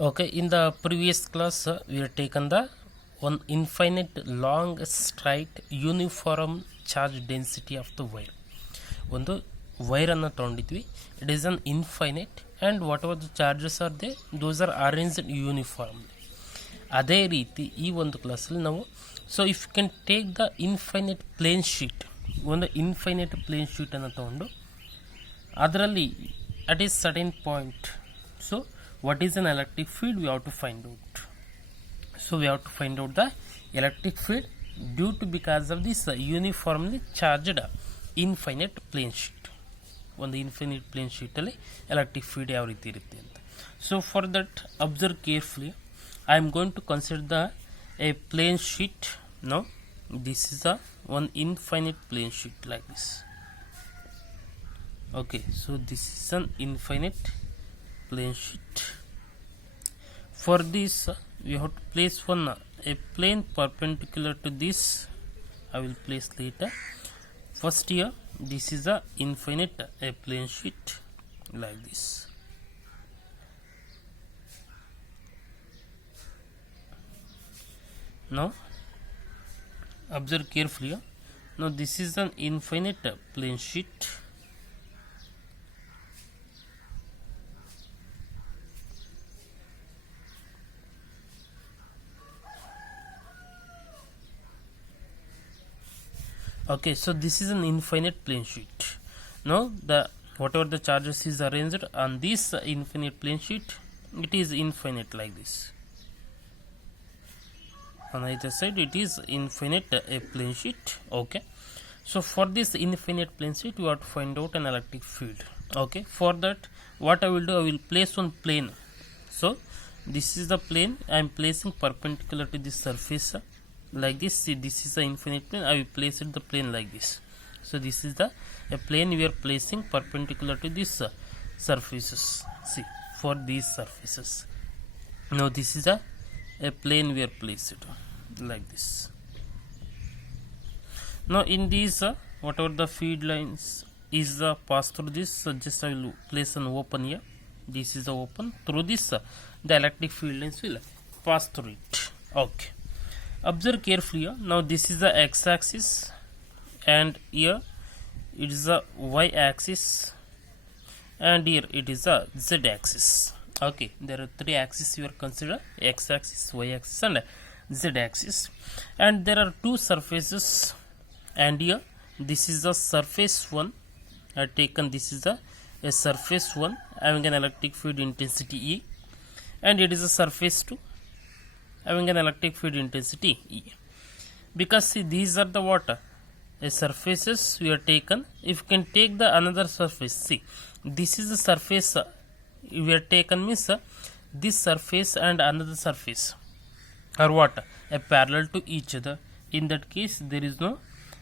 Okay, in the previous class, we have taken the one infinite long straight uniform charge density of the wire. ಒಂದು ವೈರನ್ನು ತೊಗೊಂಡಿದ್ವಿ. It is an infinite and whatever the charges are they those are arranged uniformly. ಅದೇ ರೀತಿ ಈ ಒಂದು ಕ್ಲಾಸಲ್ಲಿ ನಾವು if you can take the infinite plane sheet, ಒಂದು ಇನ್ಫೈನೈಟ್ ಪ್ಲೇನ್ ಶೀಟನ್ನು ತೊಗೊಂಡು ಅದರಲ್ಲಿ at is certain point what is an electric field we have to find out. So we have to find out the electric field due to because of this uniformly charged infinite plane sheet. ಒಂದು infinite plane ಶೀಟಲ್ಲಿ electric field ಯಾವ ರೀತಿ ಇರುತ್ತೆ ಅಂತ. So for that observe carefully. I am going to consider a plane sheet. No this is one infinite plane sheet like this. Okay, so this is an infinite plane sheet. For this we have to place a plane perpendicular to this. I will place later. First here, this is a infinite a plane sheet like this. Now observe carefully. Now this is an infinite plane sheet. Okay, so this is an infinite plane sheet. Now whatever the charges is arranged on this infinite plane sheet, it is infinite like this. On either side it is infinite a plane sheet. Okay, so for this infinite plane sheet we have to find out an electric field. Okay, for that what I will do, I will place one plane. So this is the plane I am placing perpendicular to this surface like this. See, this is the infinite plane. I will place it the plane like this. So this is the a plane we are placing perpendicular to this surfaces. See, for these surfaces. Now this is a plane we are placed like this. Now in these whatever the feed lines is pass through this, just I will place an open here. This is the open. Through this the electric field lines will pass through it. Okay, observe carefully here. Now this is the x-axis and here it is the y-axis and here it is the z-axis. Okay, there are three axes you are consider: x-axis, y-axis and z-axis. And there are two surfaces, and here this is the surface 1. I have taken this is a surface 1 having an electric field intensity E, and it is a surface 2 having an electric field intensity E. Because see, these are the water surfaces we are taken. If you can take the another surface, see, this is the surface we are taken means this surface and another surface are what, a parallel to each other. In that case there is no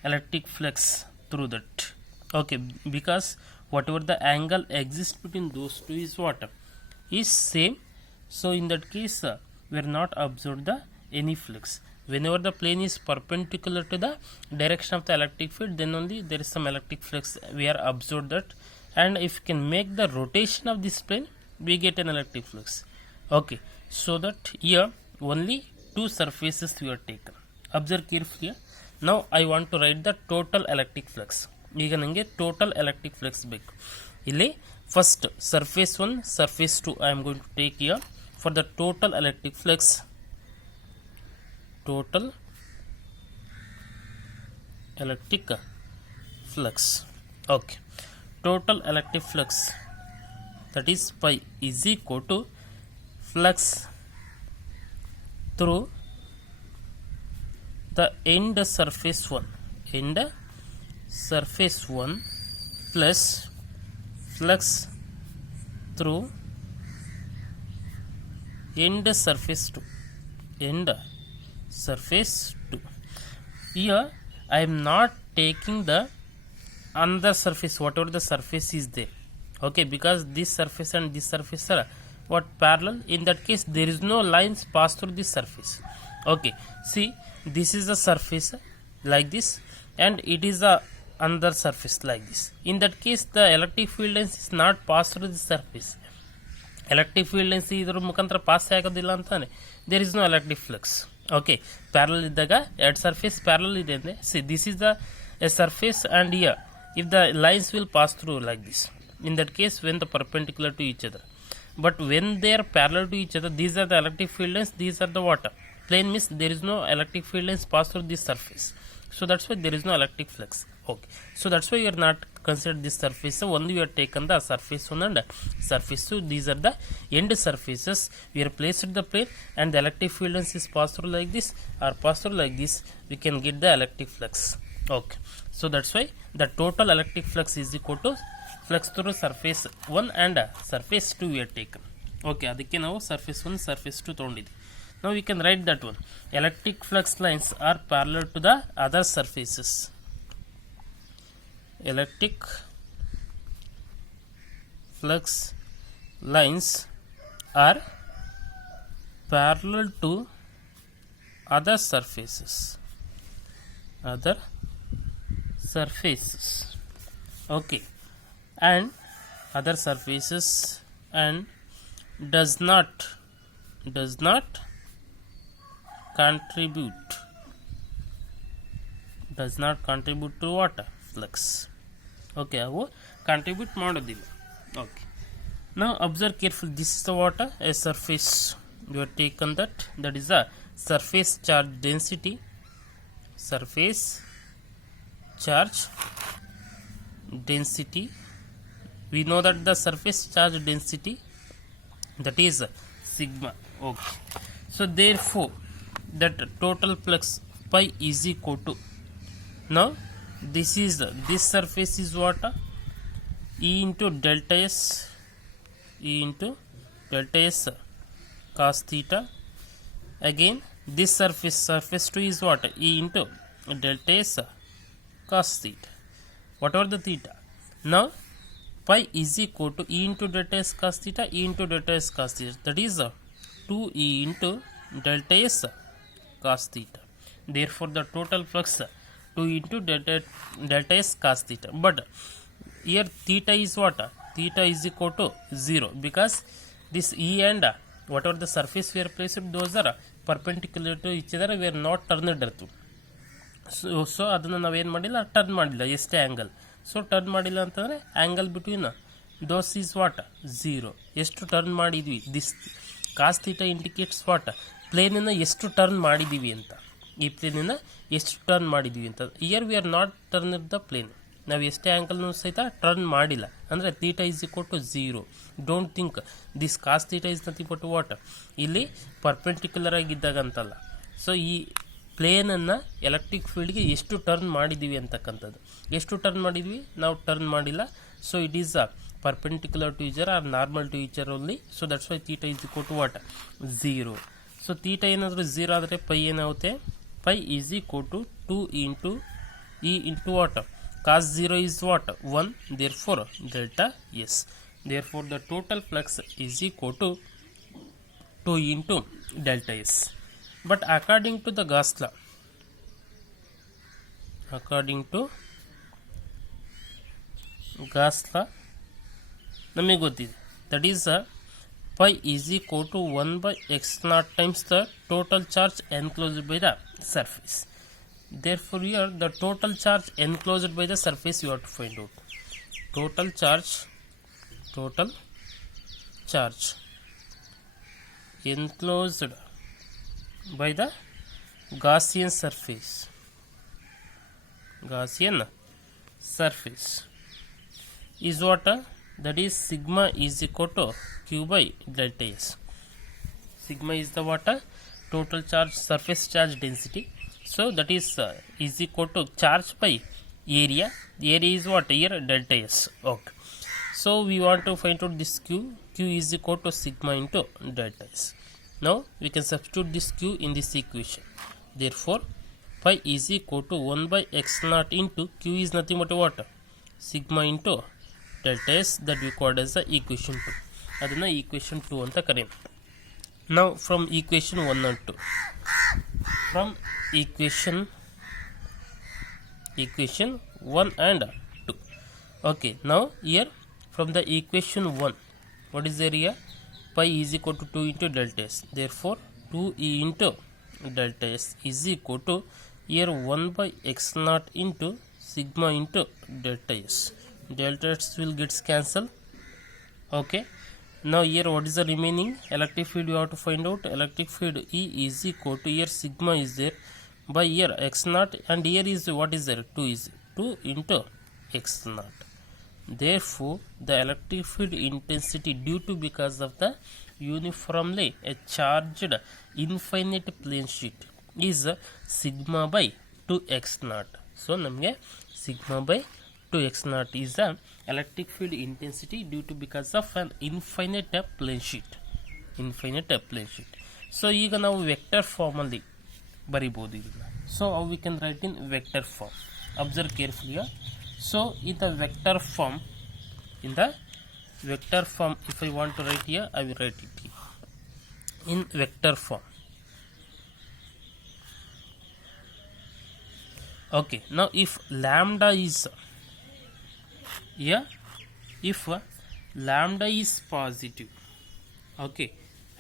electric flux through that. Okay, because whatever the angle exists between those two is what, is same. So in that case we are not observed any flux. Whenever the plane is perpendicular to the direction of the electric field, then only there is some electric flux we are observed that. And if you can make the rotation of this plane, we get an electric flux. Okay, so that here only two surfaces we are taken. Observe carefully. Now I want to write the total electric flux. ಈಗ ನನಗೆ total electric flux ಬೇಕು. ಇಲ್ಲಿ first surface 1, surface 2 I am going to take here for the total electric flux. Total electric flux. Okay, total electric flux, that is pi, is equal to flux through the end surface 1, end surface 1 plus flux through end surface 2, end surface 2. Here I am not taking the another surface, whatever the surface is there. Okay, because this surface and this surface are what, parallel. In that case there is no lines pass through this surface. Okay, see, this is the surface like this and it is a another surface like this. In that case the electric field lines is not pass through the surface. Electric field lines ಇದ್ರ ಮುಖಾಂತರ pass ಆಗೋದಿಲ್ಲ ಅಂತಾನೆ, there is no electric flux. Okay, parallel ಇದ್ದಾಗ ಎರಡು surface parallel ಇದೆ ಅಂದರೆ this is the a surface and here if the lines will pass through like this, in that case when the perpendicular to each other, but when they are parallel to each other, these are the electric field lines, these are the water plane, means there is no electric field lines pass through this surface, so that's why there is no electric flux. Okay, so that's why you are not considered this surface. So only you are taken the surface 1 and surface 2, these are the end surfaces. We are placed the plane and the electric field lines is passed through like this or passed through like this, we can get the electric flux. Okay, so that's why the total electric flux is equal to flux through surface 1 and surface 2 we are taken. Okay, ಅದಕ್ಕೆ ನಾವು surface 1 surface 2 ತಗೊಂಡಿದ್ವಿ. Now we can write that one. Electric flux lines are parallel to the other surfaces. Electric flux lines are parallel to other surfaces. Other surfaces. Okay, and other surfaces and does not contribute to what? Flux. Okay, ಅವು contribute ಮಾಡೋದಿಲ್ಲ. Okay, now observe carefully, this is the water, a surface, you have taken that is a surface charge density, surface charge density. We know that the surface charge density, that is sigma. Okay, so therefore that total flux pi is equal to, now this surface is what? E into delta s cos theta. Again this surface 2 is what? E into delta s cos theta, whatever the theta. Now pi is equal to E into delta s cos theta, E into delta s cos theta, that is 2E into delta s cos theta. Therefore the total flux 2 into delta s cos theta. But here theta is what? Theta is equal to 0, because this E and whatever the surface we are placed, those are perpendicular to each other, we are not turned to. So ಅದನ್ನು ನಾವೇನು ಮಾಡಿಲ್ಲ, turn ಮಾಡಿಲ್ಲ ಎಷ್ಟೇ angle. So turn ಮಾಡಿಲ್ಲ ಅಂತಂದರೆ angle between those is what? 0. ಎಷ್ಟು turn ಮಾಡಿದ್ವಿ, this cos theta indicates what? ಪ್ಲೇನನ್ನು ಎಷ್ಟು ಟರ್ನ್ ಮಾಡಿದ್ದೀವಿ ಅಂತ, ಈ ಪ್ಲೇನನ್ನು ಎಷ್ಟು ಟರ್ನ್ ಮಾಡಿದ್ದೀವಿ ಅಂತ. Here we are not turn the plane, ನಾವು ಎಷ್ಟೇ ಆ್ಯಂಗಲ್ನೂ ಸಹಿತ ಟರ್ನ್ ಮಾಡಿಲ್ಲ, ಅಂದರೆ theta is equal to 0. Don't think this cos theta is nothing but what? ಇಲ್ಲಿ ಪರ್ಪೆಂಡಿಕ್ಯುಲರ್ ಆಗಿದ್ದಾಗ ಅಂತಲ್ಲ. ಸೊ ಈ ಪ್ಲೇನನ್ನು ಎಲೆಕ್ಟ್ರಿಕ್ ಫೀಲ್ಡ್ಗೆ ಎಷ್ಟು ಟರ್ನ್ ಮಾಡಿದ್ದೀವಿ ಅಂತಕ್ಕಂಥದ್ದು. ಎಷ್ಟು ಟರ್ನ್ ಮಾಡಿದ್ವಿ, ನಾವು ಟರ್ನ್ ಮಾಡಿಲ್ಲ. So it is a perpendicular to either or normal to either only. So that's why theta is equal to what? 0. So theta ಏನಾದರೂ 0 ಆದರೆ ಪೈ ಏನಾಗುತ್ತೆ? Pi is equal to 2 into E into what? Cos 0 is what? 1. Therefore delta S. Therefore the total flux is equal to 2 into delta S. But according to the Gauss law, ನಮಗೆ ಗೊತ್ತಿದೆ, that is pi is equal to 1 by x naught times the total charge enclosed by the surface. Therefore here the total charge enclosed by the surface you have to find out. Total charge enclosed by the Gaussian surface is what? That is sigma is equal to q by delta S. Sigma is the what? Total charge surface charge density. So that is equal to charge by area. The area is what? Here delta S. Okay. So we want to find out this q. Q is equal to sigma into delta S. Now we can substitute this q in this equation. Therefore pi is equal to 1 by x naught into q is nothing but what? Sigma into delta S, that we called as the equation 2. ಅದನ್ನು equation 2 ಅಂತ ಕರೆಯೋಣ. Now from equation 1 and 2. From equation 1 and 2. Okay, now here from the equation 1, what is there here? pi is equal to 2 into delta s. Therefore 2e into delta s is equal to here 1 by x naught into sigma into delta s. Delta s will get cancelled. Okay, now here what is the remaining electric field? You have to find out electric field E is equal to, here sigma is there by here x naught, and here is what is there, 2 is 2 into x naught. Therefore the electric field intensity due to because of the uniformly a charged infinite plane sheet is sigma by 2x naught. So namge sigma by 2x naught is the electric field intensity due to because of an infinite plane sheet. So ಈಗ ನಾವು vector form ಅಲ್ಲಿ ಬರಿಬಹುದು ಇದನ್ನ. So how we can write in vector form? Observe carefully. So in the vector form, if I want to write here, I will write it here in vector form. Okay, now if lambda is here, if lambda is positive, okay,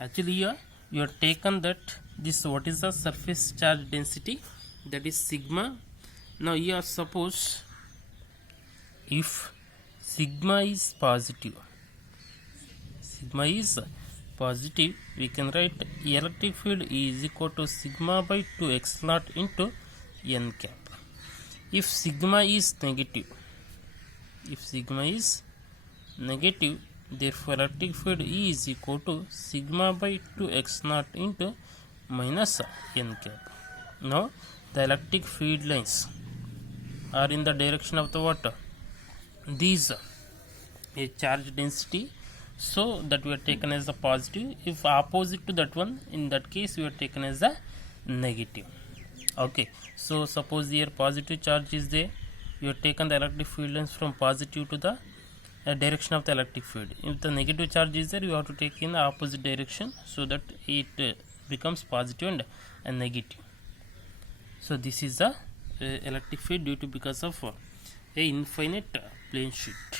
actually here you have taken that this, what is the surface charge density, that is sigma. Now here suppose if sigma is positive, we can write electric field is equal to sigma by 2x naught into n cap. If sigma is negative, therefore electric field E is equal to sigma by 2x naught into minus n cap. Now the electric field lines are in the direction of the water. These a charge density, so that we are taken as the positive. If opposite to that one, in that case we are taken as the negative. Okay, so suppose here positive charge is there, you have taken the electric field lines from positive to the direction of the electric field. If the negative charge is there, you have to take in the opposite direction so that it becomes positive and negative. So this is the electric field due to because of a infinite plane sheet.